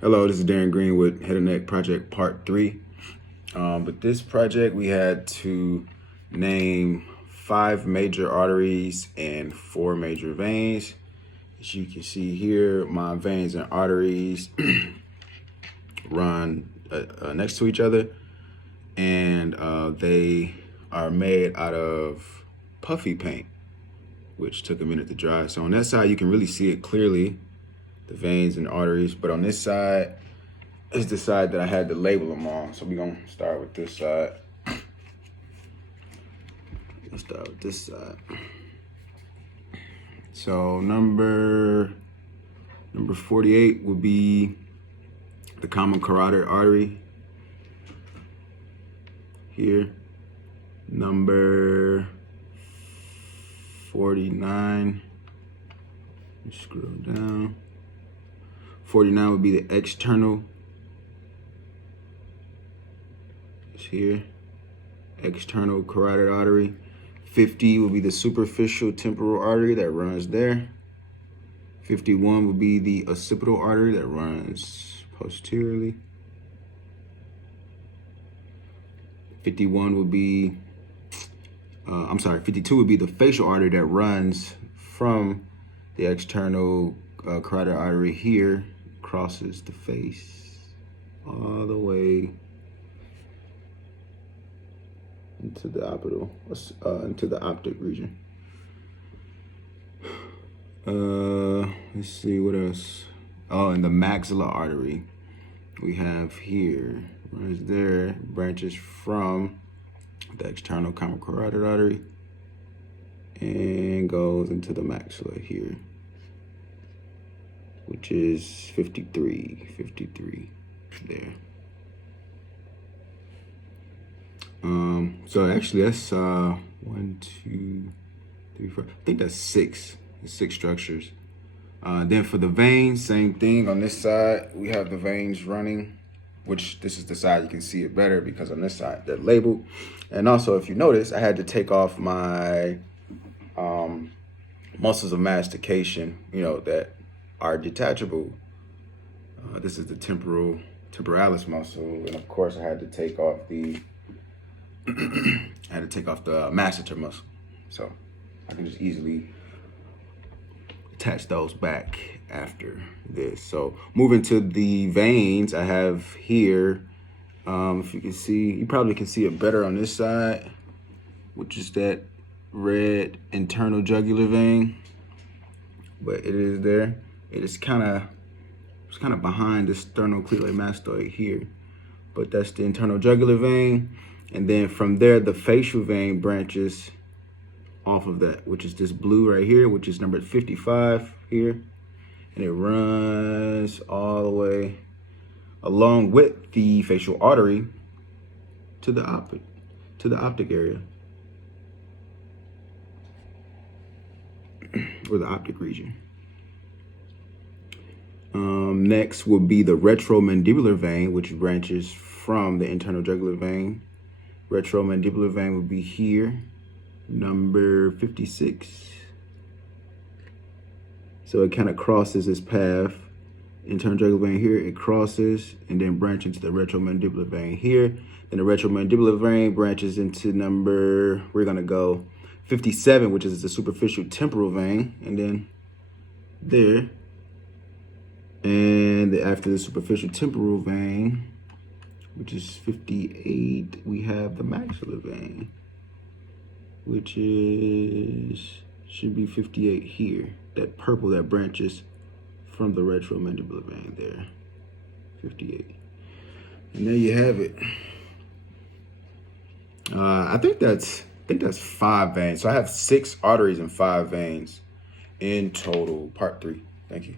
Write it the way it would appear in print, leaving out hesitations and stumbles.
Hello, this is Darren Green with Head and Neck Project Part 3. But this project, we had to name 5 major arteries and 4 major veins. As you can see here, my veins and arteries run next to each other, and they are made out of puffy paint, which took a minute to dry. So on that side, you can really see it clearly, the veins and arteries, but on this side is the side that I had to label them on. So we're gonna start with this side. Let's start with this side. So number 48 would be the common carotid artery here. Number 49, scroll down. 49 would be the external, it's here, external carotid artery. 50 would be the superficial temporal artery that runs there. 51 would be the occipital artery that runs posteriorly. 51 would be, 52 would be the facial artery that runs from the external carotid artery here, crosses the face all the way into the optic region. Let's see what else. Oh, and the maxilla artery we have here runs there, branches from the external common carotid artery and goes into the maxilla here, which is 53 there. So actually that's 1, 2, 3, 4. I think that's 6. It's 6 structures. Then for the veins, same thing. On this side, we have the veins running, which this is the side you can see it better because on this side they're labeled. And also, if you notice, I had to take off my muscles of mastication, that are detachable. This is the temporalis muscle, and of course I had to take off the masseter muscle. So I can just easily attach those back after this. So moving to the veins, I have here, if you can see, you probably can see it better on this side, which is that red internal jugular vein, but it is there. It's kind of behind the sternocleidomastoid here, but that's the internal jugular vein. And then from there, the facial vein branches off of that, which is this blue right here, which is number 55 here. And it runs all the way along with the facial artery to the optic area, or the optic region. Next would be the retromandibular vein, which branches from the internal jugular vein. Retromandibular vein would be here, number 56. So it kind of crosses this path. Internal jugular vein here, it crosses and then branches into the retromandibular vein here. Then the retromandibular vein branches into we're gonna go 57, which is the superficial temporal vein, and then there. And after the superficial temporal vein, which is 58, we have the maxilla vein, which should be 58 here. That purple that branches from the retromandibular vein there, 58. And there you have it. I think that's 5 veins. So I have 6 arteries and 5 veins in total. Part 3. Thank you.